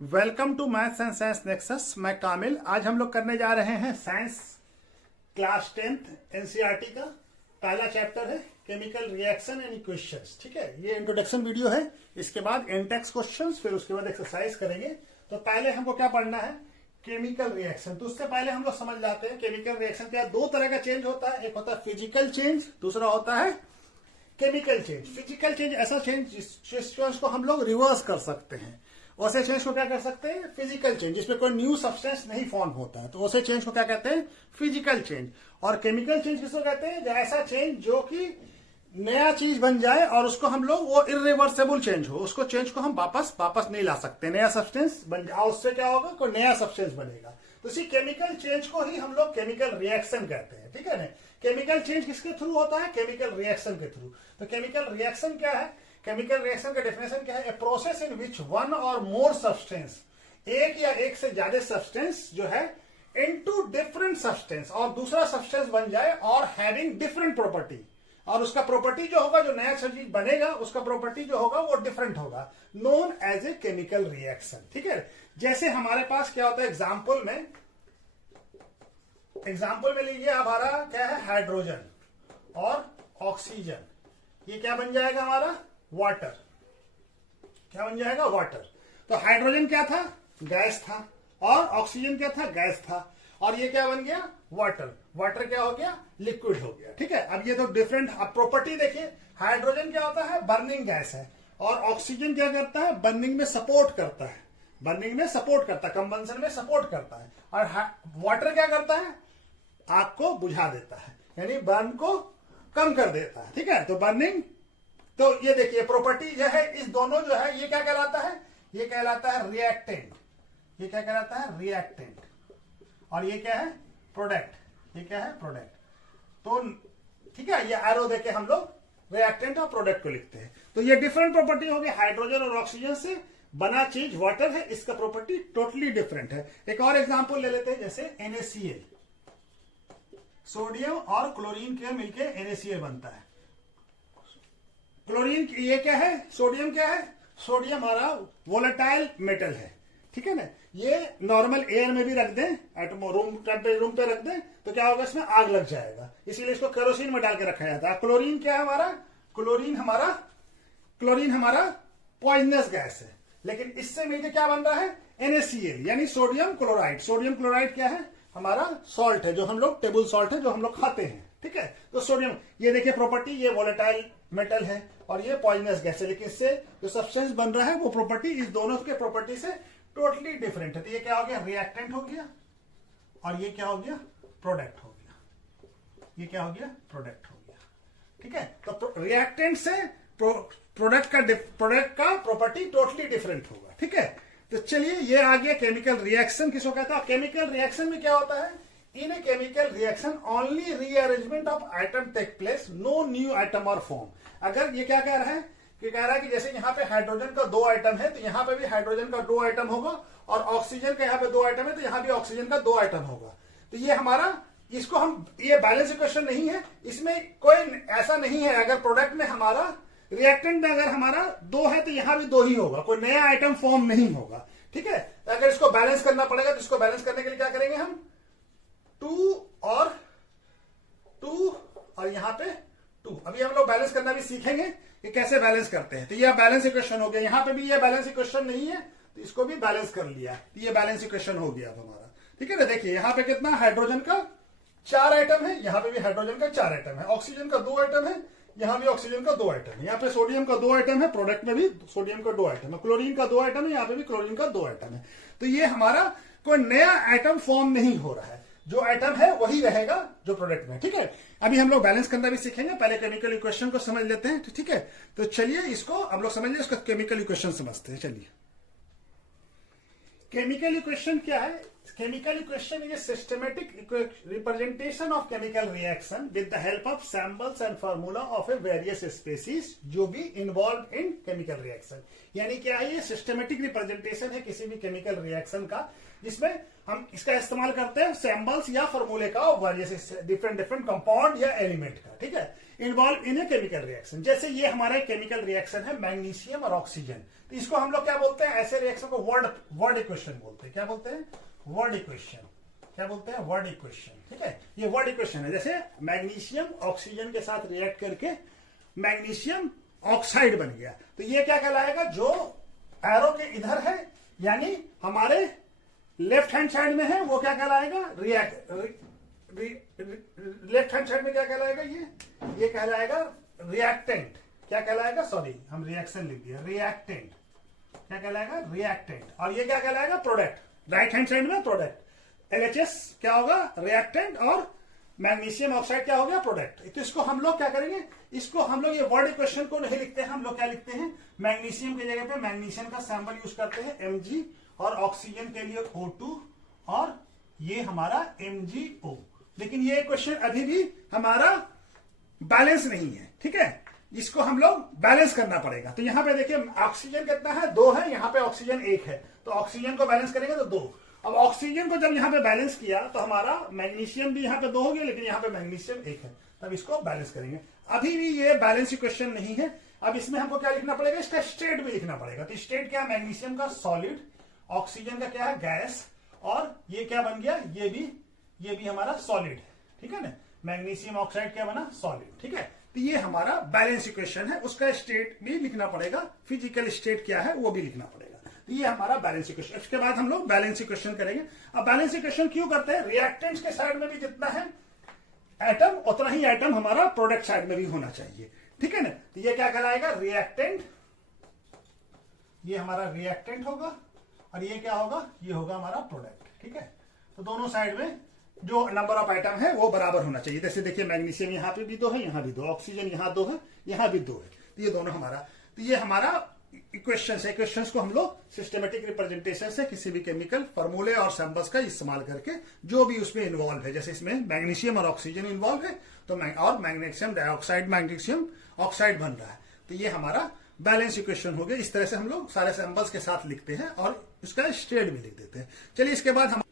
Welcome to maths and science nexus. मैं कामिल। आज हम लोग करने जा रहे हैं साइंस क्लास 10th एनसीईआरटी का पहला चैप्टर है केमिकल रिएक्शन एंड इक्वेशंस। ठीक है, ये इंट्रोडक्शन वीडियो है। इसके बाद इंटेक्स क्वेश्चंस, फिर उसके बाद एक्सरसाइज करेंगे। तो पहले हमको क्या पढ़ना है? Chemical reaction. तो उससे पहले हम लोग समझ जाते हैं केमिकल रिएक्शन क्या। दो तरह का चेंज होता है, एक होता है फिजिकल चेंज, दूसरा होता है केमिकल चेंज। फिजिकल चेंज ऐसा चेंज जिसको हम लोग रिवर्स कर सकते हैं। वैसे चेंज को क्या कर सकते हैं? फिजिकल चेंज, जिसमें कोई न्यू सब्सटेंस नहीं फॉर्म होता है, तो वैसे चेंज को क्या कहते हैं? Physical change. और केमिकल चेंज किसको कहते हैं? ऐसा चेंज जो कि नया चीज बन जाए और उसको हम लोग, वो इरिवर्सेबल चेंज हो, उसको चेंज को हम वापस नहीं ला सकते। नया सब्सटेंस बन जाए, उससे क्या होगा? कोई नया सब्सटेंस बनेगा। तो इसी केमिकल चेंज को ही हम लोग केमिकल रिएक्शन कहते हैं। ठीक है ना? केमिकल चेंज किसके थ्रू होता है? केमिकल रिएक्शन के थ्रू। तो केमिकल रिएक्शन क्या है? केमिकल रिएक्शन का डेफिनेशन क्या है? A process in which one और मोर सब्सटेंस, एक या एक से ज्यादा सब्सटेंस जो है इनटू डिफरेंट सब्सटेंस, और दूसरा सब्सटेंस बन जाए और हैविंग डिफरेंट प्रॉपर्टी, और उसका प्रॉपर्टी जो होगा, जो नया चीज बनेगा उसका प्रॉपर्टी जो होगा वो डिफरेंट होगा, known as a chemical reaction. ठीक है, जैसे हमारे पास क्या होता है एग्जाम्पल में लीजिए हमारा क्या है? हाइड्रोजन और ऑक्सीजन। ये क्या बन जाएगा हमारा? वाटर। क्या बन जाएगा? वाटर। तो हाइड्रोजन क्या था? गैस था। और ऑक्सीजन क्या था? गैस था। और ये क्या बन गया? वाटर। वाटर क्या हो गया? लिक्विड हो गया। ठीक है, अब ये तो डिफरेंट। अब प्रॉपर्टी देखिए, हाइड्रोजन क्या होता है? बर्निंग गैस है। और ऑक्सीजन क्या करता है? बर्निंग में सपोर्ट करता है। बर्निंग में सपोर्ट करता है, कंबंशन में सपोर्ट करता है। और वाटर क्या करता है? आग को बुझा देता है, यानी बर्न को कम कर देता है। ठीक है, तो बर्निंग। तो ये देखिए प्रॉपर्टी जो है, इस दोनों जो है, ये क्या कहलाता है? ये कहलाता है रिएक्टेंट। ये क्या कहलाता है? रिएक्टेंट। और ये क्या है? प्रोडक्ट। ये क्या है? प्रोडक्ट। तो ठीक है, ये एरो देके हम लोग रिएक्टेंट और प्रोडक्ट को लिखते हैं। तो ये डिफरेंट प्रॉपर्टी होगी। हाइड्रोजन और ऑक्सीजन से बना चीज वाटर है, इसका प्रॉपर्टी टोटली डिफरेंट है। एक और एग्जांपल ले लेते हैं, जैसे NaCl। सोडियम और क्लोरीन के मिलकर NaCl बनता है। क्लोरीन ये क्या है? सोडियम क्या है? सोडियम हमारा वोलेटाइल मेटल है। ठीक है ना? ये नॉर्मल एयर में भी रख दें, रूम पे रख दें, तो क्या होगा? इसमें आग लग जाएगा। इसीलिए इसको केरोसिन में डाल के रखा जाता है। क्लोरीन क्या है हमारा? क्लोरीन हमारा पॉइजनस गैस है। लेकिन इससे मिलकर क्या बन रहा है? NaCl, यानी सोडियम क्लोराइड। सोडियम क्लोराइड क्या है? हमारा सॉल्ट है, जो हम लोग टेबल सॉल्ट है, जो हम लोग खाते हैं। ठीक है, तो सोडियम, ये देखिए प्रॉपर्टी, ये वोलेटाइल मेटल है और ये पॉइजनस गैस है, लेकिन इससे जो सब्सटेंस बन रहा है वो प्रॉपर्टी इस दोनों के प्रॉपर्टी से टोटली डिफरेंट है। तो ये क्या हो गया? रिएक्टेंट हो गया। और ये क्या हो गया? प्रोडक्ट हो गया। ये क्या हो गया? प्रोडक्ट हो गया। ठीक है, तो रिएक्टेंट से प्रोडक्ट का प्रॉपर्टी टोटली डिफरेंट होगा। ठीक है, तो चलिए ये आ गया केमिकल रिएक्शन किसको कहता है। केमिकल रिएक्शन में क्या होता है? In a chemical reaction only rearrangement of item take place, no new item are form. अगर ये क्या कह रहा है कि कह रहा है कि जैसे यहाँ पे हाइड्रोजन का 2 आइटम है, तो यहाँ पे भी हाइड्रोजन का 2 आइटम होगा, और ऑक्सीजन का यहाँ पे 2 आइटम है, तो यहाँ भी ऑक्सीजन का 2 आइटम होगा। तो ये हमारा, इसको हम, ये बैलेंस इक्वेशन नहीं है, इसमें कोई ऐसा नहीं है। अगर प्रोडक्ट में हमारा, रिएक्टेंट में अगर हमारा 2 है, तो यहाँ भी 2 ही होगा, कोई नया आइटम फॉर्म नहीं होगा। ठीक है, तो अगर इसको बैलेंस करना पड़ेगा, तो इसको बैलेंस करने के लिए क्या करेंगे हम? 2 और यहाँ पे 2। अभी हम लोग बैलेंस करना भी सीखेंगे कि कैसे बैलेंस करते हैं। तो ये बैलेंस इक्वेशन हो गया। यहाँ पे भी ये बैलेंस इक्वेशन नहीं है, तो इसको भी बैलेंस कर लिया, तो ये बैलेंस इक्वेशन हो गया अब हमारा। ठीक है ना? देखिए यहाँ पे कितना? हाइड्रोजन का 4 आइटम है, यहाँ पे भी हाइड्रोजन का 4 आइटम है। ऑक्सीजन का 2 आइटम है, यहाँ भी ऑक्सीजन का 2 आइटम है। यहाँ पे सोडियम का 2 आइटम है, प्रोडक्ट में भी सोडियम का 2 आइटम है। क्लोरीन का 2 आइटम है, यहाँ पे भी क्लोरीन का 2 आइटम है। तो ये हमारा कोई नया आइटम फॉर्म नहीं हो रहा है, जो आइटम है वही रहेगा जो प्रोडक्ट में। ठीक है, अभी हम लोग बैलेंस करना भी सीखेंगे, पहले केमिकल इक्वेशन को समझ लेते हैं। ठीक है, तो चलिए इसको हम लोग समझ लें, इसका केमिकल इक्वेशन समझते हैं। चलिए, केमिकल इक्वेशन क्या है? chemical equation is a systematic representation of chemical reaction with the help of samples and formula of a various species जो भी involved in chemical reaction। यानी क्या है, ये सिस्टमेटिक रिप्रेजेंटेशन है किसी भी केमिकल रिएक्शन का, जिसमें हम इसका इस्तेमाल करते हैं सैम्पल्स या फॉर्मूले का वेरियस डिफरेंट कंपाउंड या एलिमेंट का, ठीक है, involve in a chemical reaction. जैसे ये हमारा एक केमिकल रिएक्शन है मैग्नीशियम और ऑक्सीजन, तो इसको हम लोग क्या बोलते हैं, ऐसे रिएक्शन को वर्ड इक्वेशन बोलते हैं। क्या बोलते हैं? Word equation. क्या बोलते हैं? वर्ड इक्वेशन, ठीक है, ये वर्ड इक्वेशन है। जैसे मैग्नीशियम ऑक्सीजन के साथ रिएक्ट करके मैग्नीशियम ऑक्साइड बन गया, तो ये क्या कहलाएगा, जो एरो के इधर है यानी हमारे लेफ्ट हैंड साइड में है वो क्या कहलाएगा, लेफ्ट हैंड साइड में क्या कहलाएगा, ये कहलाएगा रिएक्टेंट। क्या कहलाएगा, सॉरी हम रिएक्शन लिख दिया, रिएक्टेंट। क्या कहलाएगा, रिएक्टेंट। और ये क्या कहलाएगा, प्रोडक्ट। राइट हैंड साइड में प्रोडक्ट, एलएचएस क्या होगा, रिएक्टेंट, और मैग्नीशियम ऑक्साइड क्या हो गया, प्रोडक्ट। तो इसको हम लोग क्या करेंगे, इसको हम लोग ये वर्ड इक्वेशन को नहीं लिखते हैं, हम लोग क्या लिखते हैं, मैग्नीशियम की जगह पे मैग्नीशियम का सैंपल यूज करते हैं Mg, और ऑक्सीजन के लिए O2, और ये हमारा MgO। लेकिन ये क्वेश्चन अभी भी हमारा बैलेंस नहीं है, ठीक है, इसको हम लोग बैलेंस करना पड़ेगा। तो यहां पे देखिए ऑक्सीजन कितना है, 2 है, यहां पे ऑक्सीजन 1 है, तो ऑक्सीजन को बैलेंस करेंगे तो 2। अब ऑक्सीजन को जब यहां पे बैलेंस किया तो हमारा मैग्नीशियम भी यहां पे 2 हो गया, लेकिन यहां पे मैग्नीशियम 1 है, तब इसको बैलेंस करेंगे। अभी भी ये बैलेंस इक्वेशन नहीं है। अब इसमें हमको क्या लिखना पड़ेगा, इसका स्टेट भी लिखना पड़ेगा। तो स्टेट क्या है, मैग्नीशियम का सॉलिड, ऑक्सीजन का क्या है, गैस, और ये क्या बन गया, ये भी हमारा सॉलिड, ठीक है ना, मैग्नीशियम ऑक्साइड क्या बना, सॉलिड, ठीक है। तो ये हमारा बैलेंस इक्वेशन है, उसका स्टेट भी लिखना पड़ेगा, फिजिकल स्टेट क्या है वो भी लिखना पड़ेगा। तो ये हमारा बैलेंस इक्वेशन। इसके बाद हम लोग बैलेंस इक्वेशन करेंगे। अब बैलेंस इक्वेशन क्यों करते हैं, रिएक्टेंट्स के साइड में भी जितना है एटम, उतना ही एटम हमारा प्रोडक्ट साइड में भी होना चाहिए, ठीक है ना। तो ये क्या कहलाएगा, रिएक्टेंट, ये हमारा रिएक्टेंट होगा, और ये क्या होगा, ये होगा हमारा प्रोडक्ट, ठीक है। तो दोनों साइड में जो नंबर ऑफ आइटम है वो बराबर होना चाहिए। जैसे देखिए मैग्नीशियम यहाँ पे भी 2 है, यहाँ भी 2, ऑक्सीजन यहाँ 2 है, यहाँ भी 2 है, तो ये दोनों हमारा, तो ये हमारा इक्वेशंस है। इक्वेशंस को हम लोग सिस्टमेटिक रिप्रेजेंटेशन से किसी भी केमिकल फॉर्मूले और सैंपल्स का इस्तेमाल करके जो भी उसमें इन्वॉल्व है, जैसे इसमें मैग्नीशियम और ऑक्सीजन इन्वॉल्व है, तो और मैग्नीशियम डाइऑक्साइड, मैग्नीशियम ऑक्साइड बन रहा है, तो ये हमारा बैलेंस इक्वेशन हो गया। इस तरह से हम लोग सारे सैंपल्स के साथ लिखते हैं और उसका स्टेट भी लिख देते हैं। चलिए इसके बाद हम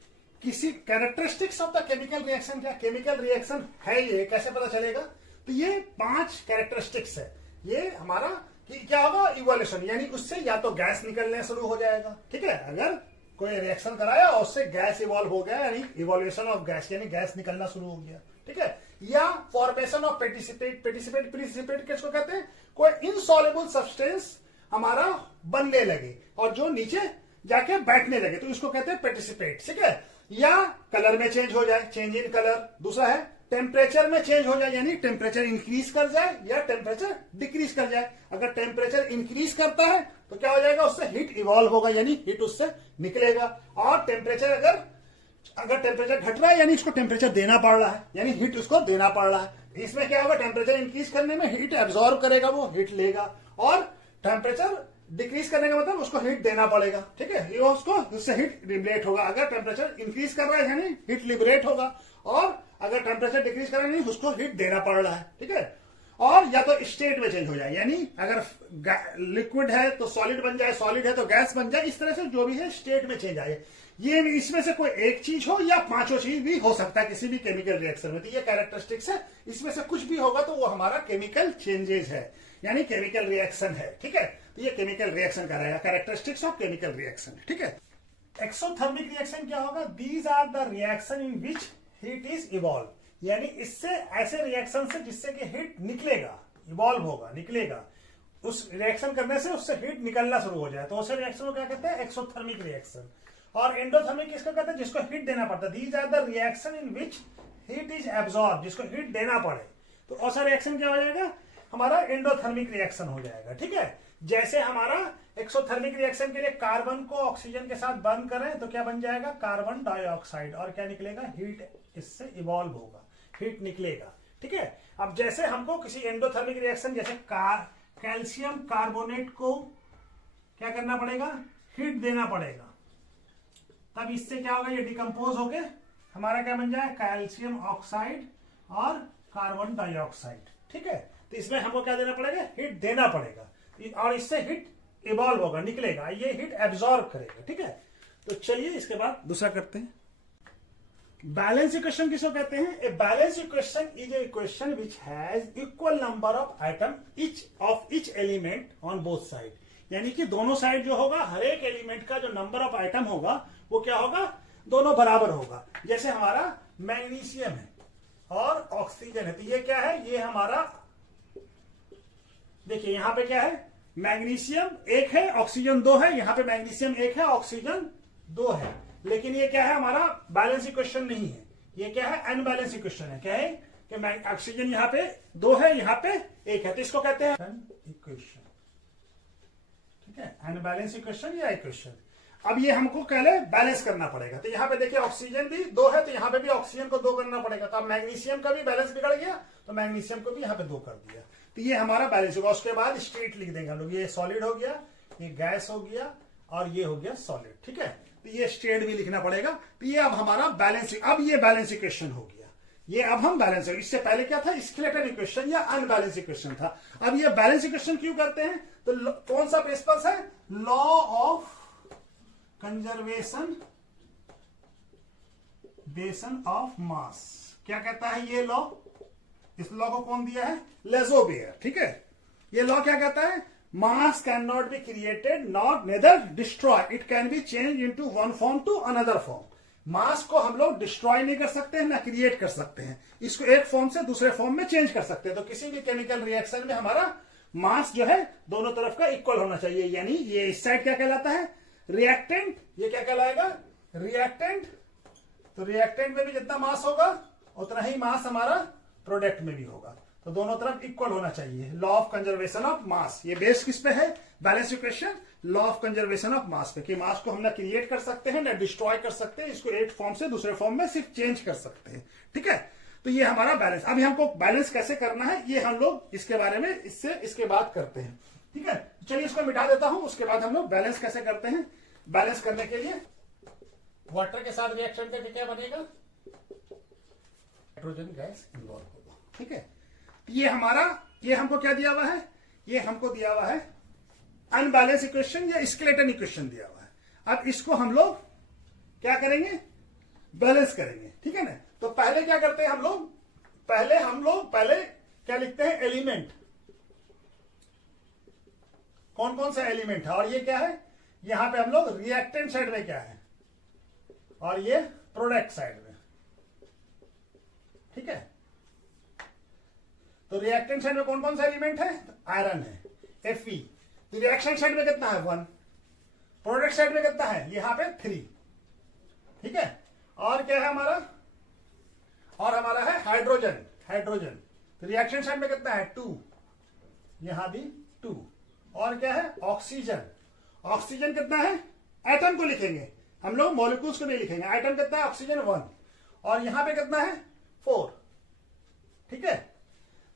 किसी characteristics of the chemical reaction, क्या केमिकल रिएक्शन है ये कैसे पता चलेगा, तो ये 5 कैरेक्टरिस्टिक्स है। ये हमारा कि क्या होगा, इवोल्यूशन, यानी उससे या तो गैस निकलने शुरू हो जाएगा, ठीक है, अगर कोई रिएक्शन कराया और उससे गैस इवॉल्व हो गया, यानी इवोल्यूशन ऑफ गैस, यानी गैस निकलना शुरू हो गया, ठीक है, या फॉर्मेशन ऑफ प्रेसिपिटेट किसको कहते हैं, कोई इनसॉल्युबल सब्सटेंस हमारा बनने लगे और जो नीचे जाके बैठने लगे, तो इसको कहते हैं प्रेसिपिटेट, ठीक है। या कलर में चेंज हो जाए, चेंज इन कलर। दूसरा है टेम्परेचर में चेंज हो जाए, यानी टेम्परेचर इंक्रीज कर जाए या टेम्परेचर डिक्रीज कर जाए। अगर टेम्परेचर इंक्रीज करता है तो क्या हो जाएगा, उससे हीट इवॉल्व होगा, यानी हीट उससे निकलेगा। और टेम्परेचर अगर टेम्परेचर घट रहा है यानी इसको टेम्परेचर देना पड़ रहा है, यानी हीट उसको देना पड़ रहा है। इसमें क्या होगा, टेम्परेचर इंक्रीज करने में हीट एब्जॉर्व करेगा, वो हीट लेगा, और टेम्परेचर डिक्रीज करने का मतलब उसको हीट देना पड़ेगा, ठीक है, ये उसको उससे हीट लिबरेट होगा। अगर टेम्परेचर इंक्रीज कर रहा है यानी हीट लिबरेट होगा, और अगर टेम्परेचर डिक्रीज कर रहा है यानी उसको हीट देना पड़ रहा है, ठीक है। और या तो स्टेट में चेंज हो जाए, यानी अगर लिक्विड है तो सॉलिड बन जाए, सॉलिड है तो गैस बन जाए, इस तरह से जो भी है स्टेट में चेंज आए। ये इसमें से कोई एक चीज हो या 5 चीज भी हो सकता है किसी भी केमिकल रिएक्शन में, तो ये कैरेक्टरिस्टिक्स है। इसमें से कुछ भी होगा तो वो हमारा केमिकल चेंजेस है, यानी केमिकल रिएक्शन है, ठीक है। तो ये केमिकल रिएक्शन का रहेगा, कैरेक्टरिस्टिक्स ऑफ केमिकल रिएक्शन, ठीक है। एक्सोथर्मिक रिएक्शन क्या होगा, these are the reaction in which heat is evolve, यानी इससे ऐसे रिएक्शन से जिससे कि हीट निकलेगा, इवॉल्व होगा, निकलेगा, उस रिएक्शन करने से उससे हीट निकलना शुरू हो जाए, तो उस रिएक्शन को क्या कहते हैं, एक्सोथर्मिक रिएक्शन। और एंडोथर्मिक किसको कहते हैं, जिसको हीट देना पड़ता है। These are the reaction in which heat is absorb, जिसको हीट देना पड़े, तो ऐसा रिएक्शन क्या हो जाएगा, हमारा एंडोथर्मिक रिएक्शन हो जाएगा, ठीक है। जैसे हमारा एक्सोथर्मिक रिएक्शन के लिए कार्बन को ऑक्सीजन के साथ बर्न करें तो क्या बन जाएगा, कार्बन डाइऑक्साइड, और क्या निकलेगा, हीट इससे इवॉल्व होगा, हीट निकलेगा, ठीक है। अब जैसे हमको किसी एंडोथर्मिक रिएक्शन जैसे कैल्शियम कार्बोनेट को क्या करना पड़ेगा, हीट देना पड़ेगा, तब इससे क्या होगा, ये डिकम्पोज होके हमारा क्या बन जाए, कैल्शियम ऑक्साइड और कार्बन डाइऑक्साइड। ठीक है, तो इसमें हमको क्या देना पड़ेगा, हिट देना पड़ेगा और इससे हिट इवॉल्व होगा, निकलेगा, ये हिट एब्जॉर्ब करेगा। ठीक है, तो चलिए इसके बाद दूसरा करते हैं। बैलेंस इक्वेशन किसको कहते हैं? A balance equation is a equation which has equal number of item each element on both side. यानी कि दोनों साइड जो होगा, हर एक एलिमेंट का जो नंबर ऑफ आइटम होगा वो क्या होगा, दोनों बराबर होगा। जैसे हमारा मैग्नीशियम है और ऑक्सीजन है, तो ये क्या है, ये हमारा देखिए यहां पे क्या है, मैग्नीशियम 1 है, ऑक्सीजन 2 है। यहां पे मैग्नीशियम 1 है, ऑक्सीजन 2 है। लेकिन ये क्या है, हमारा बैलेंस इक्वेशन नहीं है, ये क्या है, अनबैलेंस इक्वेशन है। क्या है कि ऑक्सीजन यहां पे 2 है, यहां पे 1 है, तो इसको कहते हैं इक्वेशन। ठीक है, अनबैलेंस इक्वेशन या इक्वेशन। अब ये हमको पहले बैलेंस करना पड़ेगा। तो यहाँ पे देखिए ऑक्सीजन भी 2 है, तो यहाँ पे भी ऑक्सीजन को 2 करना पड़ेगा। तो अब मैग्नीशियम का भी बैलेंस बिगड़ गया, तो मैग्नीशियम को भी यहाँ पे 2 कर दिया। तो ये हमारा बैलेंस होगा। उसके बाद स्टेट लिख देंगे हम लोग, ये सॉलिड हो गया, ये गैस हो गया और ये हो गया सॉलिड। ठीक है, तो ये स्टेट भी लिखना पड़ेगा। तो ये अब हमारा बैलेंस, अब ये बैलेंस इक्वेशन हो गया। ये अब हम बैलेंस, इससे पहले क्या था, स्केलेटन इक्वेशन या अनबैलेंस इक्वेशन था। अब ये बैलेंस इक्वेशन क्यों करते हैं, तो कौन सा प्रिंसिपल्स है, law of conservation of mass. क्या कहता है ये लॉ, इस लॉ को कौन दिया है, लेजोबियर। ठीक है, ये लॉ क्या कहता है, mass can not be created not neither destroy, it can be change into one form to another form. Mass को हम लोग डिस्ट्रॉय नहीं कर सकते हैं, ना क्रिएट कर सकते हैं, इसको एक फॉर्म से दूसरे फॉर्म में चेंज कर सकते हैं। तो किसी भी केमिकल रिएक्शन में हमारा मास जो है दोनों तरफ का इक्वल होना चाहिए। यानी ये इस साइड क्या कहलाता है, रिएक्टेंट, ये क्या कहलाएगा, रिएक्टेंट। तो रिएक्टेंट में भी जितना मास होगा उतना ही मास हमारा प्रोडक्ट में भी होगा। तो दोनों तरफ इक्वल होना चाहिए। Law of conservation of mass, ये बेस किस पे है, balance equation, law of conservation of mass पे, कि मास को हम ना क्रिएट कर सकते हैं ना डिस्ट्रॉय कर सकते हैं, इसको एक फॉर्म से दूसरे फॉर्म में सिर्फ चेंज कर सकते हैं। ठीक है, तो ये हमारा बैलेंस। अभी हमको बैलेंस कैसे करना है ये हम लोग इसके बारे में इसके बाद करते हैं। ठीक है, चलिए इसको मिटा देता हूं, उसके बाद हम लोग बैलेंस कैसे करते हैं। बैलेंस करने के लिए वाटर के साथ रिएक्शन करके क्या बनेगा, हाइड्रोजन गैस इन्वॉल्व होगा। ठीक है, ये हमारा, ये हमको क्या दिया हुआ है, ये हमको दिया हुआ है अनबैलेंस इक्वेशन या स्केलेटन इक्वेशन दिया हुआ है। अब इसको हम लोग क्या करेंगे, बैलेंस करेंगे। ठीक है ना, तो पहले क्या करते हैं हम लोग, पहले क्या लिखते हैं, एलिमेंट, कौन कौन सा एलिमेंट है, और ये क्या है, यहां पे हम लोग रिएक्टेंट साइड में क्या है और ये प्रोडक्ट साइड में। ठीक है, तो रिएक्टेंट साइड में कौन कौन सा एलिमेंट है, आयरन है, Fe। तो रिएक्शन साइड में कितना है, 1। प्रोडक्ट साइड में कितना है, यहां पे 3। ठीक है, और क्या है हमारा, और हमारा है हाइड्रोजन। तो रिएक्शन साइड में कितना है, 2, यहां भी 2। और क्या है, ऑक्सीजन कितना है, एटम को लिखेंगे हम लोग, मॉलिक्यूल्स को नहीं लिखेंगे। एटम कितना है, ऑक्सीजन 1, और यहां पे कितना है, 4। ठीक है,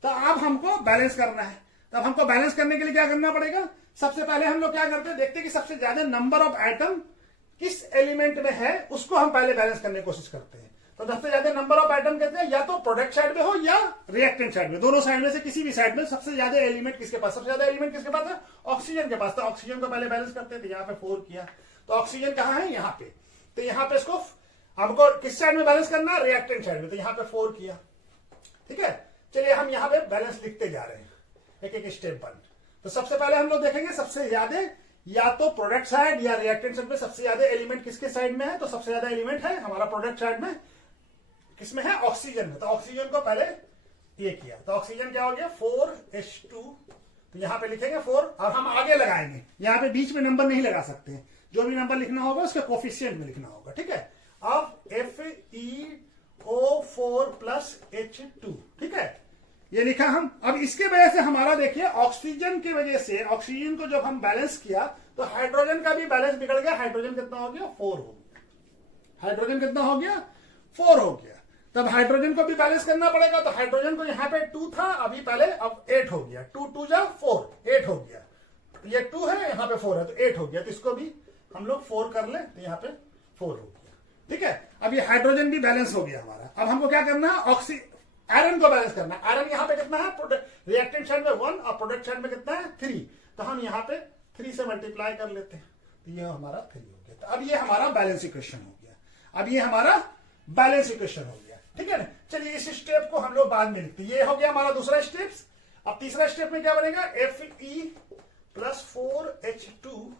तो अब हमको बैलेंस करना है। तो अब हमको बैलेंस करने के लिए क्या करना पड़ेगा, सबसे पहले हम लोग क्या करते हैं, देखते हैं कि सबसे ज्यादा नंबर ऑफ आइटम किस एलिमेंट में है, उसको हम पहले बैलेंस करने की कोशिश करते हैं। तो सबसे ज्यादा नंबर ऑफ आइटम कहते हैं या तो प्रोडक्ट साइड में हो या रिएक्टेंट साइड में, दोनों साइड में से किसी भी साइड में सबसे ज्यादा एलिमेंट किसके पास, सबसे ज्यादा एलिमेंट किसके पास है, ऑक्सीजन के पास। तो ऑक्सीजन को पहले बैलेंस करते हैं, तो यहाँ पे 4 किया। तो ऑक्सीजन कहाँ है, यहाँ पे। तो यहाँ पे इसको हमको किस साइड में बैलेंस करना है, रिएक्टेंट साइड में। तो यहाँ पे 4 किया। ठीक है, चलिए हम यहाँ पे बैलेंस लिखते जा रहे हैं एक एक स्टेप 1। तो सबसे पहले हम लोग देखेंगे सबसे ज्यादा या तो प्रोडक्ट साइड या रिएक्टेंट साइड में सबसे ज्यादा एलिमेंट किसके साइड में है। तो सबसे ज्यादा एलिमेंट है हमारा प्रोडक्ट साइड में, किसमें है, ऑक्सीजन में। तो ऑक्सीजन को पहले ये किया, तो ऑक्सीजन क्या हो गया, 4H2। तो यहां पे लिखेंगे 4, और हम आगे लगाएंगे, यहां पे बीच में नंबर नहीं लगा सकते हैं, जो भी नंबर लिखना होगा उसके कोफिशिएंट में लिखना होगा। ठीक है, अब FeO4+H2। ठीक है, ये लिखा हम। अब इसके वजह से हमारा देखिए ऑक्सीजन की वजह से, ऑक्सीजन को जब हम बैलेंस किया तो हाइड्रोजन का भी बैलेंस बिगड़ गया। हाइड्रोजन कितना हो गया, 4 हो गया। हाइड्रोजन कितना हो गया, 4 हो गया। तब हाइड्रोजन को भी बैलेंस करना पड़ेगा। तो हाइड्रोजन को यहाँ पे 2 था अभी पहले, अब 8 हो गया। 2 2 जा 4, 8 हो गया। ये 2 है, यहाँ पे 4 है, तो 8 हो गया। तो इसको भी हम लोग 4 कर ले, तो यहाँ पे 4 हो गया। ठीक है, अब ये हाइड्रोजन भी बैलेंस हो गया हमारा। अब हमको क्या करना है, आयरन को बैलेंस करना है। आयरन यहाँ पे कितना है, रिएक्टेंट साइड में 1 और प्रोडक्ट साइड में कितना है 3, तो हम यहाँ पे 3 से मल्टीप्लाई कर लेते हैं, तो ये हमारा 3 हो गया। तो अब ये हमारा बैलेंस इक्वेशन हो गया। अब ये हमारा बैलेंस इक्वेशन हो गया। ठीक है ना, चलिए इस स्टेप को हम लोग बाद में लिखते हैं। ये हो गया हमारा दूसरा स्टेप। अब तीसरा स्टेप में क्या बनेगा, Fe plus 4H2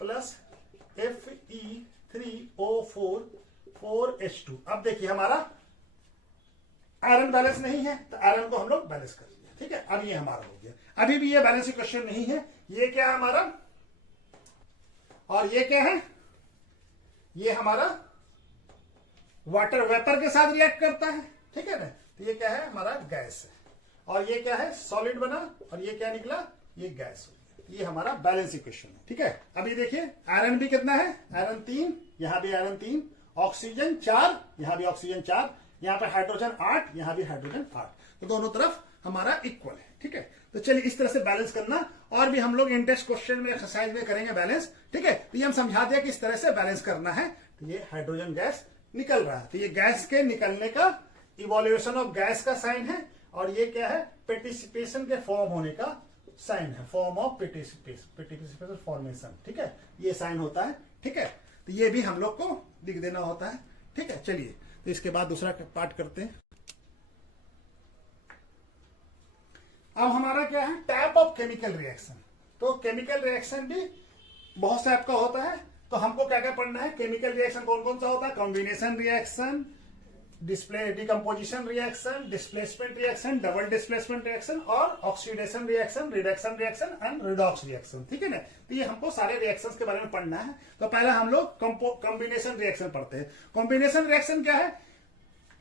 plus Fe3O4 4H2। अब देखिए हमारा आयरन बैलेंस नहीं है, तो आयरन को हम लोग बैलेंस कर लिया। ठीक है, अब ये हमारा हो गया। अभी भी ये बैलेंस इक्वेशन नहीं है। ये क्या है हमारा, और ये क्या है, ये हमारा वाटर वेपर के साथ रिएक्ट करता है। ठीक है ना, तो ये क्या है हमारा गैस है, और ये क्या है सॉलिड बना, और ये क्या निकला, ये गैस हो गया। ये हमारा बैलेंस इक्वेशन है। ठीक है, अभी देखिए आयरन भी कितना है, आयरन 3, यहां भी आयरन 3, ऑक्सीजन 4, यहां भी ऑक्सीजन 4, यहां पे हाइड्रोजन 8, यहां भी हाइड्रोजन 8, तो दोनों तरफ हमारा इक्वल है। ठीक है, तो चलिए इस तरह से बैलेंस करना, और भी हम लोग इंटेस्ट क्वेश्चन में एक्सरसाइज में करेंगे बैलेंस। ठीक है, तो ये हम समझा दिया कि इस तरह से बैलेंस करना है। तो ये हाइड्रोजन गैस निकल रहा है, तो ये गैस के निकलने का इवोल्यूशन ऑफ गैस का साइन है, और ये क्या है, पार्टिसिपेशन के फॉर्म होने का साइन है, फॉर्म ऑफ पार्टिसिपेशन फॉर्मेशन। ठीक है, ये साइन होता है। ठीक है, तो ये भी हम लोग को लिख देना होता है। ठीक है, चलिए तो इसके बाद दूसरा पार्ट करते हैं। अब हमारा क्या है, टाइप ऑफ केमिकल रिएक्शन। तो केमिकल रिएक्शन भी बहुत टाइप का होता है, तो हमको क्या क्या पढ़ना है, केमिकल रिएक्शन कौन कौन सा होता है, combination reaction, decomposition reaction, displacement reaction, double displacement reaction, और oxidation reaction, reduction reaction and redox reaction. ठीक है ना, तो ये हमको सारे रिएक्शंस के बारे में पढ़ना है। तो पहले हम लोग कॉम्बिनेशन रिएक्शन पढ़ते हैं। कॉम्बिनेशन रिएक्शन क्या है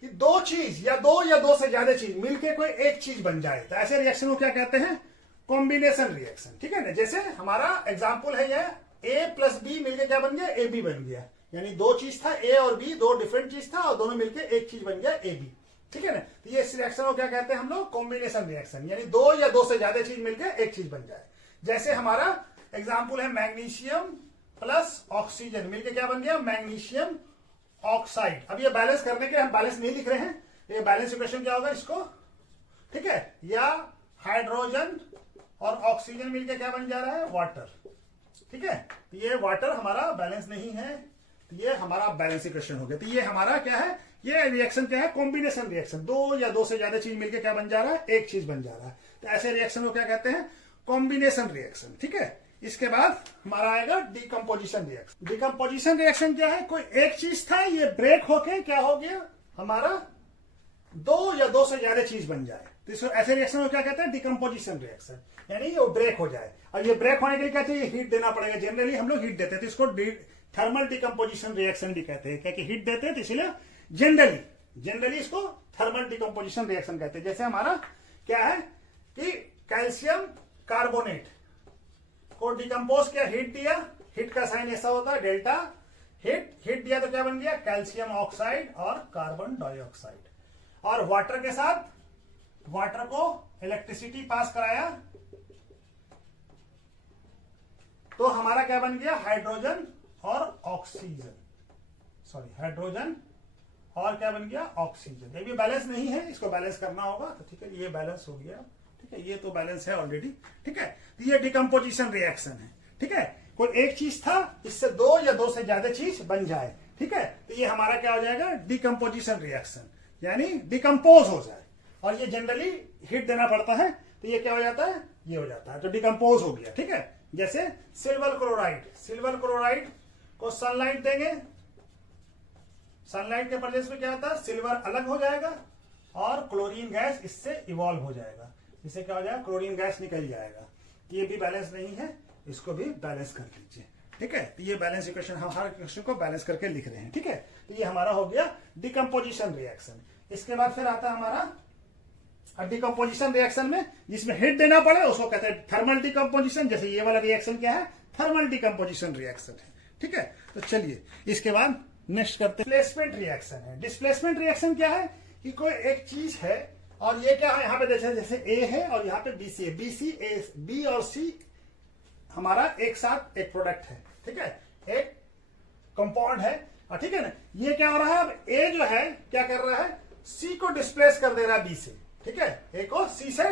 कि दो चीज या दो से ज्यादा चीज मिलके कोई एक चीज बन जाए, तो ऐसे रिएक्शन को क्या कहते हैं, कॉम्बिनेशन रिएक्शन। ठीक है ना, जैसे हमारा एग्जाम्पल है यह A प्लस बी मिलके क्या बन गया, AB बन गया। यानी दो चीज था A और B, दो डिफरेंट चीज था, और दोनों मिलके एक चीज बन गया AB। ठीक है ना, तो ये इस रिएक्शन को क्या कहते हैं हम लोग, कॉम्बिनेशन रिएक्शन, यानी दो या दो से ज्यादा चीज मिलके एक चीज बन जाए। जैसे हमारा एग्जाम्पल है मैग्नीशियम प्लस ऑक्सीजन मिलके क्या बन गया, मैग्नीशियम ऑक्साइड। अब ये बैलेंस करने के हम बैलेंस नहीं लिख रहे हैं, ये बैलेंस इक्वेशन क्या होगा इसको, ठीक है, या हाइड्रोजन और ऑक्सीजन मिलके क्या बन जा रहा है, वाटर। ठीक है, तो ये वाटर हमारा बैलेंस नहीं है, तो ये हमारा बैलेंस इक्वेशन हो गया। तो ये हमारा क्या है, ये रिएक्शन क्या है, कॉम्बिनेशन रिएक्शन, दो या दो से ज्यादा चीज मिलके क्या बन जा रहा है, एक चीज बन जा रहा है। तो ऐसे रिएक्शन को क्या कहते हैं, कॉम्बिनेशन रिएक्शन। ठीक है, इसके बाद हमारा आएगा डिकम्पोजिशन रिएक्शन। डिकम्पोजिशन रिएक्शन क्या है, कोई एक चीज था, ये ब्रेक होके क्या हो गया, हमारा दो या दो से ज्यादा चीज बन जाए, तो इसको ऐसे रिएक्शन को क्या कहते हैं, डिकम्पोजिशन रिएक्शन, यानी ये ब्रेक हो जाए। और ये ब्रेक होने के लिए क्या चाहिए, हीट देना पड़ेगा। जनरली हम लोग हीट देते हैं, तो इसको थर्मल डिकम्पोजिशन रिएक्शन भी कहते हैं, क्योंकि हीट देते हैं, तो इसलिए जनरली इसको थर्मल डिकम्पोजिशन रिएक्शन कहते हैं। जैसे हमारा क्या है कि कैल्शियम कार्बोनेट को डिकम्पोज किया, हीट दिया, हीट का साइन ऐसा होता है डेल्टा, हीट दिया तो क्या बन गया, कैल्शियम ऑक्साइड और कार्बन डाइऑक्साइड। और वाटर के साथ वाटर को इलेक्ट्रिसिटी पास कराया, तो हमारा क्या बन गया, हाइड्रोजन और ऑक्सीजन, सॉरी हाइड्रोजन और क्या बन गया, ऑक्सीजन। ये भी बैलेंस नहीं है, इसको बैलेंस करना होगा। तो ठीक है, ये बैलेंस हो गया। ठीक है, ये तो बैलेंस है ऑलरेडी। ठीक है, तो ये डिकम्पोजिशन रिएक्शन है। ठीक है, कोई एक चीज था, इससे दो या दो से ज्यादा चीज बन जाए। ठीक है, तो ये हमारा क्या हो जाएगा, डिकम्पोजिशन रिएक्शन, यानी डिकम्पोज हो जाए। और ये जनरली हीट देना पड़ता है, तो ये क्या हो जाता है, ये हो जाता है, तो डिकम्पोज हो गया। ठीक है, जैसे सिल्वर क्लोराइड को सनलाइट देंगे, सनलाइट के प्रेजेंस में क्या होता है, सिल्वर अलग हो जाएगा और क्लोरीन गैस इससे इवॉल्व हो जाएगा, इससे क्या हो जाएगा, क्लोरीन गैस निकल जाएगा। ये भी बैलेंस नहीं है, इसको भी बैलेंस कर लीजिए। ठीक है, तो ये बैलेंस इक्वेशन, हम हर इक्वेशन को बैलेंस करके लिख रहे हैं। ठीक है, तो ये हमारा हो गया डिकम्पोजिशन रिएक्शन। इसके बाद फिर आता है हमारा डिकम्पोजिशन रिएक्शन में जिसमें हीट देना पड़े, उसको कहते हैं थर्मल डिकम्पोजिशन। जैसे ये वाला रिएक्शन क्या है, थर्मल डिकम्पोजिशन रिएक्शन है। ठीक है, तो चलिए इसके बाद नेक्स्ट करते हैं, डिस्प्लेसमेंट रिएक्शन है। डिस्प्लेसमेंट रिएक्शन क्या है कि कोई एक चीज है, और ये क्या है, यहाँ पे देखिए जैसे ए है और यहाँ पे बीसी है, बी और सी हमारा एक साथ एक प्रोडक्ट है। ठीक है, एक कंपाउंड है, ठीक है ना। ये क्या हो रहा है, अब ए जो है क्या कर रहा है, सी को डिस्प्लेस कर दे रहा है बी से, ठीक है, ए को सी से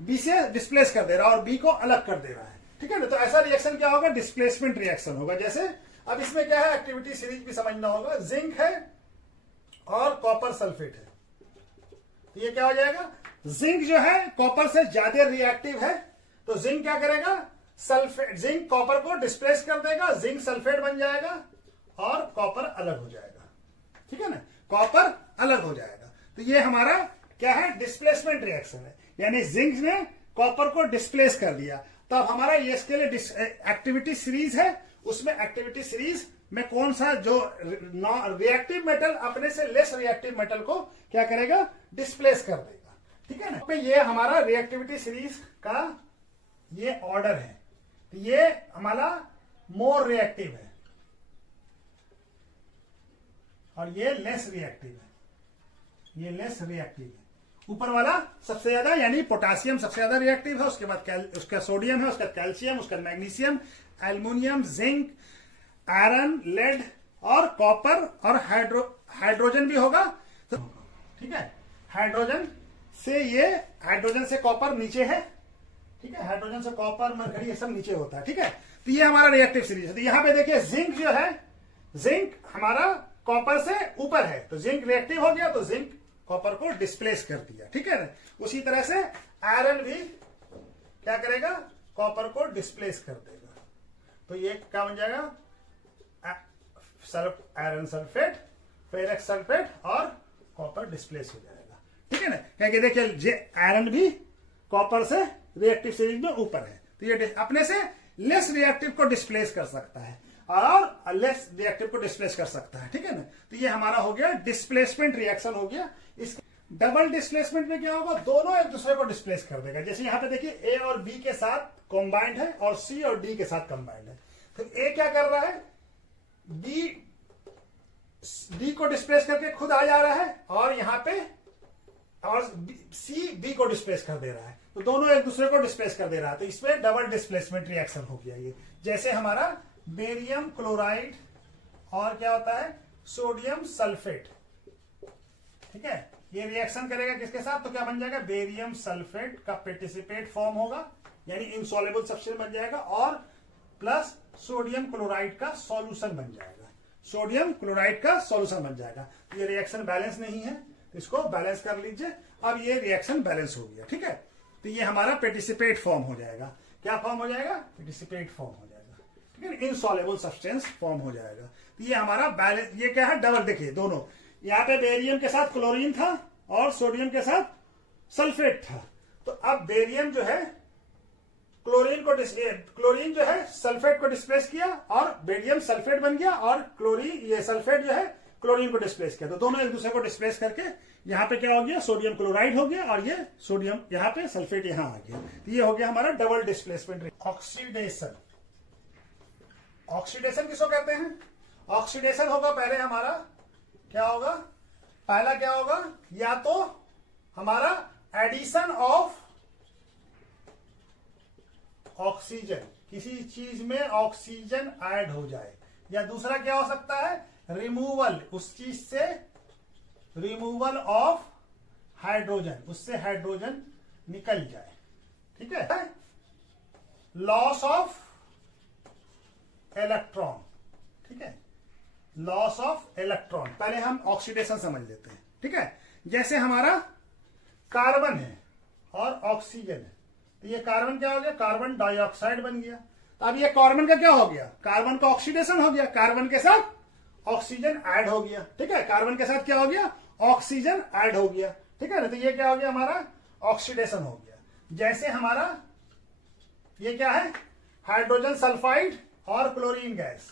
बी से डिस्प्लेस कर दे रहा है और बी को अलग कर दे रहा है, ठीक है ना। तो ऐसा रिएक्शन क्या होगा, डिस्प्लेसमेंट रिएक्शन होगा। जैसे अब इसमें क्या है, एक्टिविटी सीरीज भी समझना होगा, जिंक है और कॉपर सल्फेट है, तो ये क्या हो जाएगा, जिंक जो है कॉपर से ज्यादा रिएक्टिव है, तो जिंक क्या करेगा, सल्फेट, जिंक कॉपर को डिस्प्लेस कर देगा, जिंक सल्फेट बन जाएगा और कॉपर अलग हो जाएगा, ठीक है ना, कॉपर अलग हो जाएगा। तो ये हमारा क्या है, डिस्प्लेसमेंट रिएक्शन है, यानी जिंक ने कॉपर को डिस्प्लेस कर दिया। तो अब हमारा ये इसके लिए एक्टिविटी सीरीज है, उसमें एक्टिविटी सीरीज में कौन सा जो रिएक्टिव मेटल अपने से लेस रिएक्टिव मेटल को क्या करेगा, डिस्प्लेस कर देगा, ठीक है ना। तो ये हमारा रिएक्टिविटी सीरीज का ये ऑर्डर है, तो ये हमारा मोर रिएक्टिव है और ये लेस रिएक्टिव है, ये लेस रिएक्टिव है। ऊपर वाला सबसे ज्यादा, यानी पोटासियम सबसे ज्यादा रिएक्टिव है, उसके बाद उसका सोडियम है, उसका कैल्शियम, उसका magnesium, aluminium, zinc, iron, lead और कॉपर और हाइड्रोजन भी होगा, तो ठीक है। हाइड्रोजन से कॉपर नीचे है, ठीक है, हाइड्रोजन से कॉपर, मरकरी, ये सब नीचे होता है, ठीक है। तो ये हमारा रिएक्टिव सीरीज है। तो यहां पे देखिए जिंक जो है, जिंक हमारा कॉपर से ऊपर है, तो जिंक रिएक्टिव हो गया, तो जिंक कॉपर को डिस्प्लेस कर दिया, ठीक है ना। उसी तरह से आयरन भी क्या करेगा, कॉपर को डिस्प्लेस कर देगा, तो ये क्या बन जाएगा, आयरन सल्फेट, फेरस सल्फेट और कॉपर डिस्प्लेस हो जाएगा, ठीक है ना। क्योंकि देखिए आयरन भी कॉपर से रिएक्टिव सीरीज में ऊपर है, तो ये अपने से लेस रिएक्टिव को डिस्प्लेस कर सकता है और लेस रिएक्टिव को डिस्प्लेस कर सकता है, ठीक है ना। तो ये हमारा हो गया डिस्प्लेसमेंट रिएक्शन हो गया। इस डबल डिस्प्लेसमेंट में क्या होगा, दोनों एक दूसरे को डिस्प्लेस कर देगा। जैसे यहां पे देखिए ए और बी के साथ कंबाइंड है और सी और डी के साथ कंबाइंड है, तो ए क्या कर रहा है, डी को डिस्प्लेस करके खुद आ जा रहा है और यहां पे और सी बी को डिस्प्लेस कर दे रहा है, तो दोनों एक दूसरे को डिस्प्लेस कर दे रहा है, तो इसमें डबल डिस्प्लेसमेंट रिएक्शन हो गया ये। जैसे हमारा बेरियम क्लोराइड और क्या होता है, सोडियम सल्फेट, ठीक है, ये रिएक्शन करेगा किसके साथ, तो क्या बन जाएगा, बेरियम सल्फेट का पेटिसिपेट फॉर्म होगा, यानी इनसॉल्युबल सब्सटेंस बन जाएगा, और प्लस सोडियम क्लोराइड का सॉल्यूशन बन जाएगा, सोडियम क्लोराइड का सॉल्यूशन बन जाएगा। तो ये रिएक्शन बैलेंस नहीं है, तो इसको बैलेंस कर लीजिए। अब ये रिएक्शन बैलेंस हो गया, ठीक है। तो ये हमारा पेटिसिपेट फॉर्म हो जाएगा, क्या फॉर्म हो जाएगा, पेटिसिपेट फॉर्म हो जाएगा, ठीक है, इनसॉल्युबल सब्सटेंस फॉर्म हो जाएगा। तो ये हमारा बैलेंस, ये क्या है, डबल, देखिए दोनों, यहाँ पे बेरियम के साथ क्लोरीन था और सोडियम के साथ सल्फेट था, तो अब बेरियम जो है क्लोरीन जो है सल्फेट को डिस्प्लेस किया और बेरियम सल्फेट बन गया, और ये सल्फेट जो है क्लोरीन को डिस्प्लेस किया, तो दोनों एक दूसरे को डिस्प्लेस करके यहां पे क्या हो गया, सोडियम क्लोराइड हो गया, और ये सोडियम यहां पे सल्फेट यहां आ गया, तो ये हो गया हमारा डबल डिस्प्लेसमेंट। ऑक्सीडेशन, ऑक्सीडेशन किसको कहते हैं, ऑक्सीडेशन होगा पहले हमारा क्या होगा, पहला क्या होगा, या तो हमारा एडिशन ऑफ ऑक्सीजन, किसी चीज में ऑक्सीजन ऐड हो जाए, या दूसरा क्या हो सकता है, रिमूवल, उस चीज से रिमूवल ऑफ हाइड्रोजन, उससे हाइड्रोजन निकल जाए, ठीक है, लॉस ऑफ इलेक्ट्रॉन, ठीक है, लॉस ऑफ इलेक्ट्रॉन। पहले हम ऑक्सीडेशन समझ लेते हैं, ठीक है। जैसे हमारा कार्बन है और ऑक्सीजन है, तो ये कार्बन क्या हो गया, कार्बन डाइऑक्साइड बन गया, तो अब ये कार्बन का क्या हो गया, कार्बन का ऑक्सीडेशन हो गया, कार्बन के साथ ऑक्सीजन ऐड हो गया, ठीक है, कार्बन के साथ क्या हो गया, ऑक्सीजन ऐड हो गया, ठीक है ना, तो ये क्या हो गया, हमारा ऑक्सीडेशन हो गया। जैसे हमारा ये क्या है, हाइड्रोजन सल्फाइड और क्लोरीन गैस,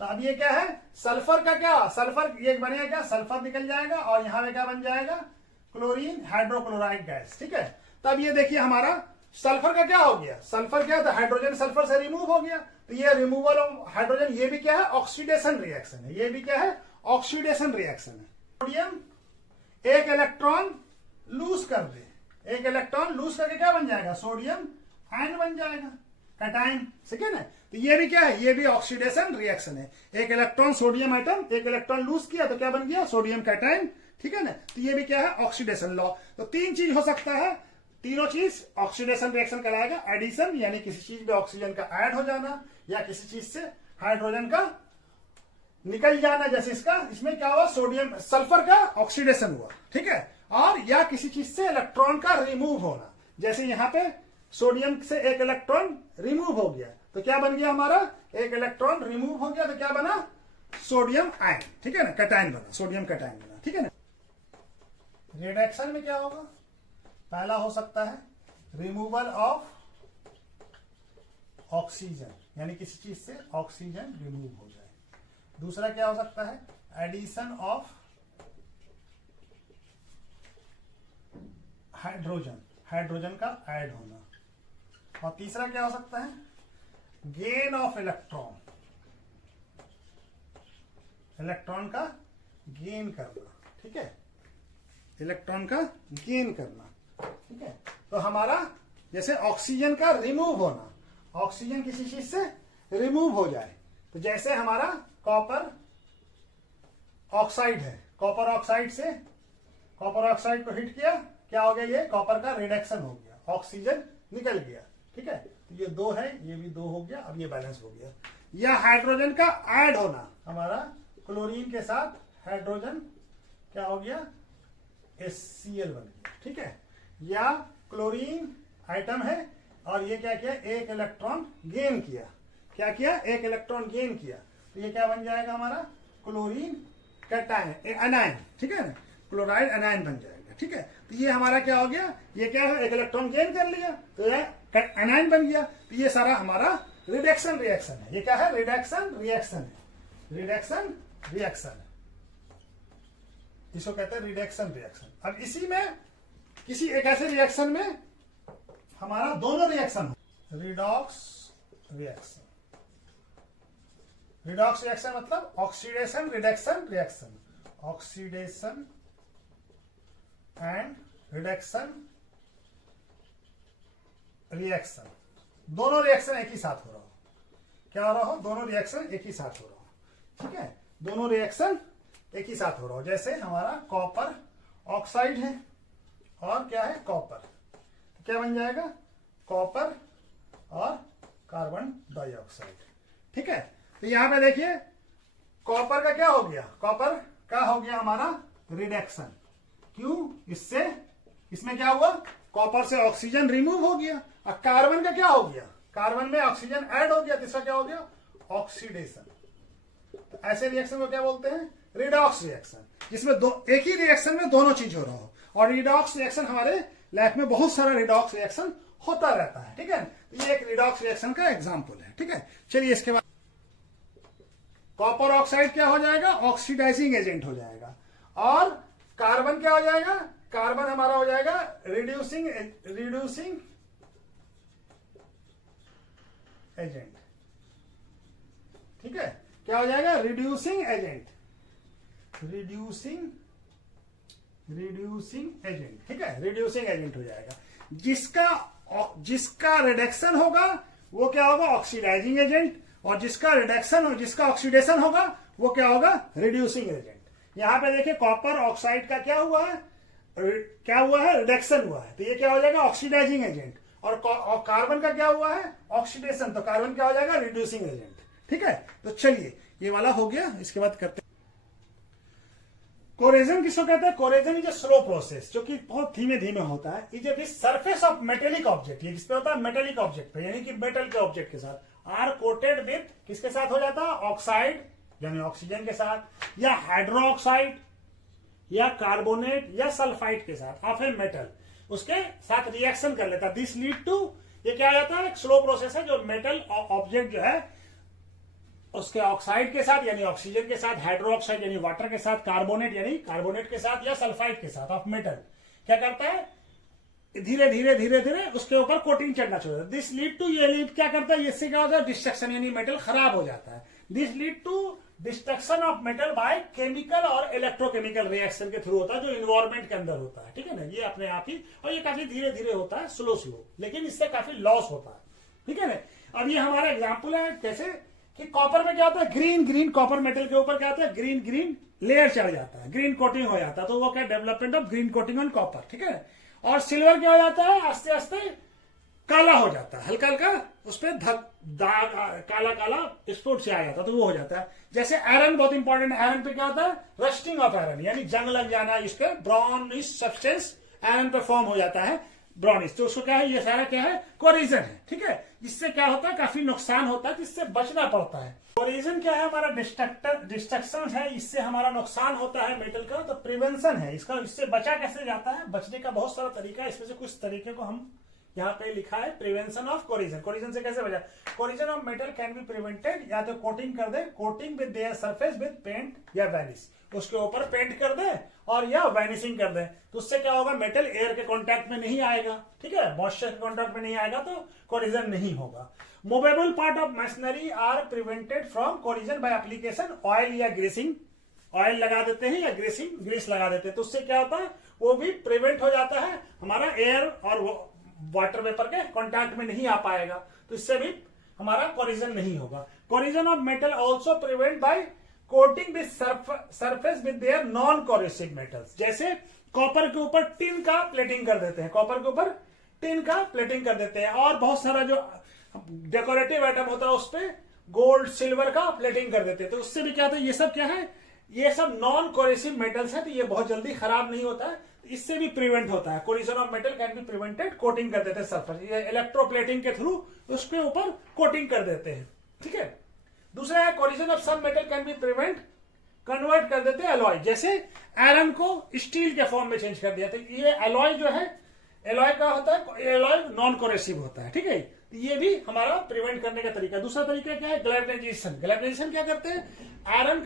तो अब ये क्या है, सल्फर का क्या, सल्फर ये बनेगा क्या, सल्फर निकल जाएगा और यहां पे क्या बन जाएगा, क्लोरीन हाइड्रोक्लोराइड गैस, ठीक है। तब ये देखिए हमारा सल्फर का क्या हो गया, सल्फर क्या था, हाइड्रोजन सल्फर से रिमूव हो गया, तो ये रिमूवल ऑफ हाइड्रोजन, ये भी क्या है, ऑक्सीडेशन रिएक्शन है, ये भी क्या है, ऑक्सीडेशन रिएक्शन है। सोडियम एक इलेक्ट्रॉन लूज कर दे, एक इलेक्ट्रॉन लूज करके क्या बन जाएगा, सोडियम आयन बन जाएगा, कैटाइन, ठीक है ना। तो ये भी क्या है, ये भी ऑक्सीडेशन रिएक्शन है। एक इलेक्ट्रॉन सोडियम एटम, एक इलेक्ट्रॉन लूज किया तो क्या बन गया, सोडियम कैटाइन, ठीक है ना। तो ये भी क्या है, ऑक्सीडेशन लॉ। तो तीन चीज हो सकता है, तीनों चीज ऑक्सीडेशन रिएक्शन कहलाएगा। एडिशन यानी किसी चीज में ऑक्सीजन का ऐड हो जाना, या किसी चीज से हाइड्रोजन का निकल जाना, जैसे इसमें क्या हुआ, सोडियम सल्फर का ऑक्सीडेशन हुआ, ठीक है। और या किसी चीज से इलेक्ट्रॉन का रिमूव होना, जैसे यहां पे सोडियम से एक इलेक्ट्रॉन रिमूव हो गया तो क्या बन गया हमारा, एक इलेक्ट्रॉन रिमूव हो गया तो क्या बना, सोडियम आयन, ठीक है ना, कैटायन बना, सोडियम कैटायन बना, ठीक है ना। रिडक्शन में क्या होगा, पहला हो सकता है रिमूवल ऑफ ऑक्सीजन, यानी किसी चीज से ऑक्सीजन रिमूव हो जाए। दूसरा क्या हो सकता है, एडिशन ऑफ हाइड्रोजन, हाइड्रोजन का ऐड होना। और तीसरा क्या हो सकता है, गेन ऑफ इलेक्ट्रॉन, इलेक्ट्रॉन का गेन करना, ठीक है, इलेक्ट्रॉन का गेन करना, ठीक है। तो हमारा जैसे ऑक्सीजन का रिमूव होना, ऑक्सीजन किसी चीज से रिमूव हो जाए, तो जैसे हमारा कॉपर ऑक्साइड है, कॉपर ऑक्साइड से कॉपर ऑक्साइड को हिट किया, क्या हो गया, ये कॉपर का रिडक्शन हो गया, ऑक्सीजन निकल गया, ठीक है। तो ये दो है, ये भी दो हो गया, अब ये बैलेंस हो गया। या हाइड्रोजन का ऐड होना, हमारा क्लोरीन के साथ हाइड्रोजन क्या हो गया, HCl बन गया, ठीक है। या क्लोरीन आइटम है और ये क्या किया, एक इलेक्ट्रॉन गेन किया, क्या किया, एक इलेक्ट्रॉन गेन किया, तो ये क्या बन जाएगा हमारा, क्लोरीन कैटायन, एनायन, ठीक है ना, क्लोराइड एनायन बन जाएगा, ठीक है। तो ये हमारा क्या हो गया, ये क्या है, एक इलेक्ट्रॉन गेन कर लिया तो ये एनायन बन गया। तो ये सारा हमारा रिडक्शन रिएक्शन है। ये क्या है, रिडक्शन रिएक्शन है, रिडक्शन रिएक्शन, इसको कहते हैं रिडक्शन रिएक्शन। अब इसी में किसी एक ऐसे रिएक्शन में हमारा दोनों रिएक्शन हो, रिडॉक्स रिएक्शन, रिडॉक्स रिएक्शन मतलब oxidation reduction reaction, oxidation and reduction reaction, दोनों रिएक्शन एक ही साथ हो रहा हो, क्या हो रहा हो, दोनों रिएक्शन एक ही साथ हो रहा हो, ठीक है, दोनों रिएक्शन एक ही साथ हो रहा हो। जैसे हमारा कॉपर ऑक्साइड है और क्या है, कॉपर, तो क्या बन जाएगा, कॉपर और कार्बन डाइऑक्साइड, ठीक है। तो यहां पे देखिए कॉपर का क्या हो गया, कॉपर का हो गया हमारा रिडक्शन, क्यों, इससे इसमें क्या हुआ, कॉपर से ऑक्सीजन रिमूव हो गया। और कार्बन का क्या हो गया, कार्बन में ऑक्सीजन ऐड हो गया, तीसरा क्या हो गया, ऑक्सीडेशन। तो ऐसे रिएक्शन को क्या बोलते हैं, रिडॉक्स रिएक्शन, जिसमें एक ही रिएक्शन में दोनों चीज हो रहा हो। और रिडॉक्स रिएक्शन हमारे लाइफ में बहुत सारा रिडॉक्स रिएक्शन होता रहता है, ठीक है। तो ये एक रिडॉक्स रिएक्शन का एग्जाम्पल है, ठीक है। चलिए इसके बाद कॉपर ऑक्साइड क्या हो जाएगा, ऑक्सीडाइजिंग एजेंट हो जाएगा। और कार्बन क्या हो जाएगा, कार्बन हमारा हो जाएगा रिड्यूसिंग एजेंट, ठीक है, क्या हो जाएगा, रिड्यूसिंग एजेंट, रिड्यूसिंग एजेंट, ठीक है, रिड्यूसिंग एजेंट हो जाएगा। जिसका रिडक्शन होगा वो क्या होगा, ऑक्सीडाइजिंग एजेंट, और जिसका रिडक्शन और जिसका ऑक्सीडेशन होगा वो क्या होगा, रिड्यूसिंग एजेंट। यहां पे देखिए कॉपर ऑक्साइड का क्या हुआ है, रिडक्शन हुआ है, तो ये क्या हो जाएगा, ऑक्सीडाइजिंग एजेंट। और कार्बन का क्या हुआ है, ऑक्सीडेशन, तो कार्बन क्या हो जाएगा, रिड्यूसिंग एजेंट, ठीक है। तो चलिए ये वाला हो गया, इसके बाद करते हैं कोरेजन। किसको कहते हैं, कोरेजन इज ए स्लो प्रोसेस, जो कि बहुत धीमे धीमे होता है। Is a surface of metallic object, ये किस पे होता है, मेटेलिक ऑब्जेक्ट पे, यानी कि मेटल के ऑब्जेक्ट के साथ। आर कोटेड विथ, किसके साथ हो जाता है, ऑक्साइड यानी ऑक्सीजन के साथ, या हाइड्रोक्साइड, या कार्बोनेट, या सल्फाइड के साथ ऑफ ए मेटल, उसके साथ रिएक्शन कर लेता है। दिस लीड टू, ये क्या जाता है, एक स्लो प्रोसेस है, जो मेटल ऑब्जेक्ट जो है उसके ऑक्साइड के साथ यानी ऑक्सीजन के साथ, हाइड्रोक्साइड यानी वाटर के साथ, कार्बोनेट यानी कार्बोनेट के साथ, या सल्फाइड के साथ ऑफ मेटल, क्या करता है, धीरे धीरे धीरे धीरे उसके ऊपर कोटिंग चढ़ना शुरू होता है। दिस लीड टू, ये लीड क्या करता है, इससे क्या होता है, डिस्ट्रक्शन, यानी मेटल खराब हो जाता है। This lead to destruction of metal by chemical और इलेक्ट्रोकेमिकल रिएक्शन के थ्रू होता है, जो इन्वायरमेंट के अंदर होता है, ठीक है ना। ये अपने आप ही, और ये काफी धीरे धीरे होता है, स्लो, लेकिन इससे काफी लॉस होता है, ठीक है ना। अब ये हमारा एग्जाम्पल है कैसे कि कॉपर में क्या होता है, ग्रीन ग्रीन कॉपर मेटल के ऊपर क्या होता है, ग्रीन ग्रीन लेयर चढ़ जाता है, ग्रीन कोटिंग हो जाता है, तो वो क्या development of green coating on copper, ठीक है। और सिल्वर क्या हो जाता है, आस्ते आस्ते काला हो जाता है, हल्का हल्का उस पर दाग काला काला स्पॉट से आ जाता है, तो वो हो जाता है। जैसे आयरन बहुत इंपॉर्टेंट है, आयरन पे क्या होता है, रस्टिंग ऑफ आयरन, यानी जंग लग जाना, इसके ब्राउनिश सब्सटेंस आयरन पे फॉर्म हो जाता है, ब्राउनिश, तो उसको क्या है, ये सारा क्या है, कोरिजन है, ठीक है। इससे क्या होता है, काफी नुकसान होता है, जिससे बचना पड़ता है। कोरिजन क्या है, हमारा डिस्ट्रक्शन है, इससे हमारा नुकसान होता है मेटल का, तो प्रिवेंशन है इसका, इससे बचा कैसे जाता है, बचने का बहुत सारा तरीका है, इसमें से कुछ तरीके को हम यहाँ पे लिखा है, प्रिवेंशन ऑफ कोरिजन। कोरिजन से कैसे बचा, corrosion of metal can be prevented, या तो कोटिंग कर दे, coating with their surface with paint या वैनिश, उसके ऊपर पेंट कर दे और या वैनिशिंग कर दे, तो उससे क्या होगा, मेटल एयर के कांटेक्ट में नहीं आएगा, ठीक है, मॉइस्चर के कांटेक्ट में नहीं आएगा, तो कोरिजन नहीं होगा। Movable part of machinery are prevented from corrosion by application oil या ग्रीसिंग, ऑयल लगा देते हैं या ग्रीस लगा देते हैं, तो उससे क्या होता है, वो भी प्रिवेंट हो जाता है, हमारा एयर और वाटर वेपर के कांटेक्ट में नहीं आ पाएगा, तो इससे भी हमारा कोरिजन नहीं होगा। Corrosion of metal also prevent by coating with surface with their non corrosive metals, जैसे कॉपर के ऊपर टिन का प्लेटिंग कर देते हैं, कॉपर के ऊपर टिन का प्लेटिंग कर देते हैं, और बहुत सारा जो डेकोरेटिव आइटम होता है उस पर गोल्ड सिल्वर का प्लेटिंग कर देते हैं, तो उससे भी क्या होता है, ये सब क्या है, ये सब नॉन कोरोसिव मेटल्स है, तो ये बहुत जल्दी खराब नहीं होता है, इससे भी प्रिवेंट होता है। Corrosion of metal can be prevented, coating कर देते हैं सरफेस, ये इलेक्ट्रोप्लेटिंग के थ्रू उसके ऊपर कोटिंग कर देते हैं, ठीक है। दूसरा है corrosion of some metal can be prevent, convert कर देते हैं एलॉय, जैसे आयरन को स्टील के फॉर्म में चेंज कर दिया, तो ये एलॉय जो है, एलॉय का होता है, एलॉय नॉन कोरेसिव होता है, ठीक है, ये भी हमारा प्रिवेंट करने का तरीका। दूसरा तरीका क्या है, गैल्वेनाइजेशन। गैल्वेनाइजेशन क्या करते हैं, आयरन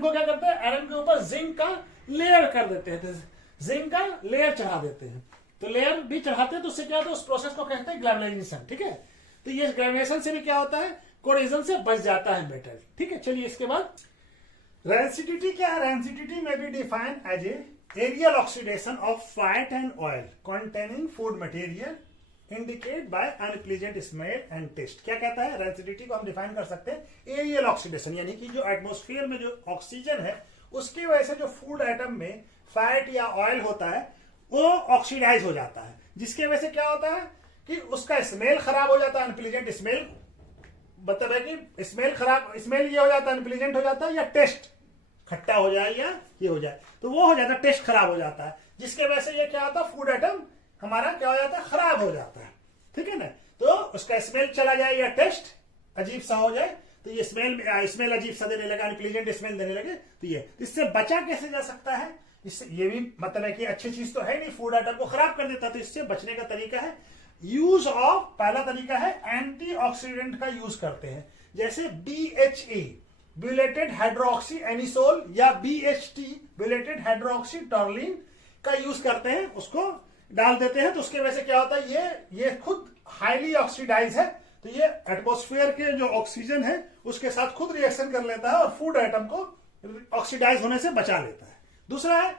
को क्या करते हैं, आयरन के ऊपर जिंक का लेयर कर देते हैं, जिंक का लेयर चढ़ा देते हैं, तो लेयर भी चढ़ाते हैं, तो उससे क्या होता है, उस प्रोसेस को कहते हैं गैल्वेनाइजेशन, ठीक है। तो ये गैल्वेनाइजेशन से भी क्या होता है, कोरिजन से बच जाता है मेटल, ठीक है। चलिए इसके बाद रेंसिडिटी क्या है, रेंसिडिटी में भी define as a aerial oxidation of fat and oil containing food material indicate by unpleasant smell and taste. क्या कहता है, रेंसिडिटी को हम डिफाइन कर सकते हैं एरियल ऑक्सीडेशन, यानी कि जो एटमॉस्फेयर में जो ऑक्सीजन है उसकी वजह से जो फूड आइटम में फैट या ऑयल होता है वो ऑक्सीडाइज हो जाता है, जिसके वजह से क्या होता है कि उसका स्मेल खराब हो जाता है, अनप्लीजेंट स्मेल, मतलब है कि स्मेल खराब, स्मेल ये हो जाता है, अनप्लीजेंट हो जाता है, या टेस्ट खट्टा हो जाए या ये हो जाए, तो वो हो जाता है, टेस्ट खराब हो जाता है, जिसके वजह से ये क्या होता है, फूड आइटम हमारा क्या हो जाता है, खराब हो जाता है, ठीक है ना। तो उसका स्मेल चला जाए या टेस्ट अजीब सा हो जाए, तो ये स्मेल अजीब सा देने लगा, अनप्लीजेंट स्मेल देने लगे, तो ये इससे बचा कैसे जा सकता है, इससे ये भी मतलब है कि अच्छी चीज तो है नहीं, फूड आइटम को खराब कर देता, तो इससे बचने का तरीका है यूज ऑफ, पहला तरीका है एंटीऑक्सीडेंट का यूज करते हैं, जैसे BHA ब्यूलेटेड हाइड्रोक्सी एनिसोल या BHT ब्यूलेटेड हाइड्रोक्सी टर्लिन का यूज करते हैं, उसको डाल देते हैं, तो उसके वजह से क्या होता है, ये खुद हाईली ऑक्सीडाइज है, तो ये एटमॉस्फेयर के जो ऑक्सीजन है उसके साथ खुद रिएक्शन कर लेता है और फूड आइटम को ऑक्सीडाइज होने से बचा लेता है। दूसरा है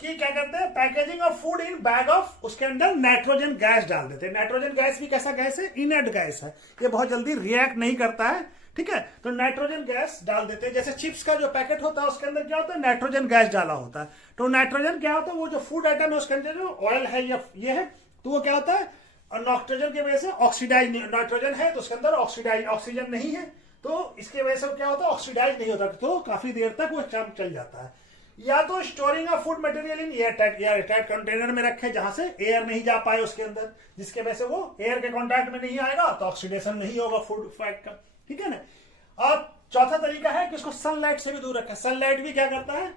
कि क्या करते हैं, packaging of food in bag of, उसके अंदर नाइट्रोजन गैस डाल देते हैं। नाइट्रोजन गैस भी कैसा गैस है, इनर्ट गैस है, ये बहुत जल्दी रिएक्ट नहीं करता है, ठीक है, तो नाइट्रोजन गैस डाल देते हैं। जैसे चिप्स का जो पैकेट होता है उसके अंदर क्या होता है, नाइट्रोजन गैस डाला होता है, तो नाइट्रोजन क्या होता है, वो जो फूड आइटम है उसके अंदर जो ऑयल है या ये है, तो वो क्या होता है, नाइट्रोजन की वजह से ऑक्सीडाइज, नाइट्रोजन है तो उसके अंदर ऑक्सीजन नहीं है, तो इसके वजह से क्या होता है, ऑक्सीडाइज नहीं होता, तो काफी देर तक वो चल जाता है। या तो storing of food material in airtight container में रखे, जहां से एयर नहीं जा पाए उसके अंदर, जिसके वजह से वो एयर के कांटेक्ट में नहीं आएगा, तो ऑक्सीडेशन नहीं होगा फूड फैट का, ठीक है ना। और चौथा तरीका है कि उसको सनलाइट से भी दूर रखें। सनलाइट भी क्या करता है,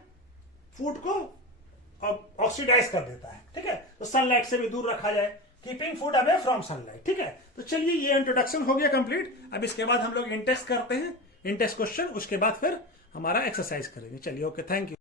फूड को ऑक्सीडाइज कर देता है, ठीक है, तो सनलाइट से भी दूर रखा जाए, keeping food away from sunlight, ठीक है। तो चलिए ये इंट्रोडक्शन हो गया कंप्लीट। अब इसके बाद हम लोग इंटेक्स करते हैं, इंटेक्स क्वेश्चन, उसके बाद फिर हमारा एक्सरसाइज करेंगे। चलिए, ओके, थैंक यू।